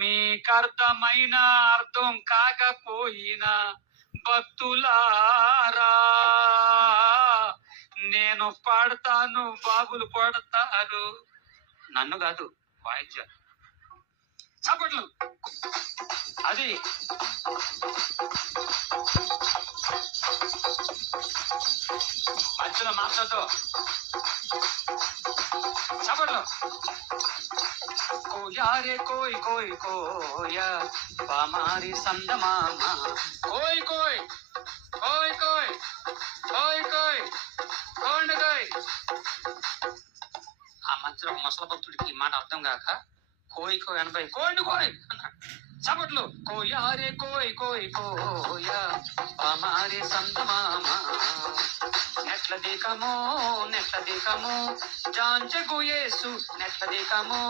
మీకర్థమైన అర్థం కాకపోయినా భక్తులారా నేను పాడతాను, బాబులు పడతారు. నన్ను కాదు, వాయిద్య చప్పట్లు. అది మధ్యలో మాట్లాడుతూ చప్పట్లు. కోయా రే కోయ్ కోయ్ కోయా పామారి సందమామ కోయ్ కోయ్ కోయ్ కోయ్ కోయ్ కోయ్ కోండు కోయ్. ఆ మధ్యలో ముసల భక్తుడికి ఈ మాట అర్థం కాక కోయ్ కోయ్ అనబై కోండు కోయ్ అన్నాడు. చప్పట్లు. కోయా రే కోయ్ కోయ్ కోయా పామారి సందమామ నెట్ల దికమో జాంచె గుయేసు నెట్ల దికమో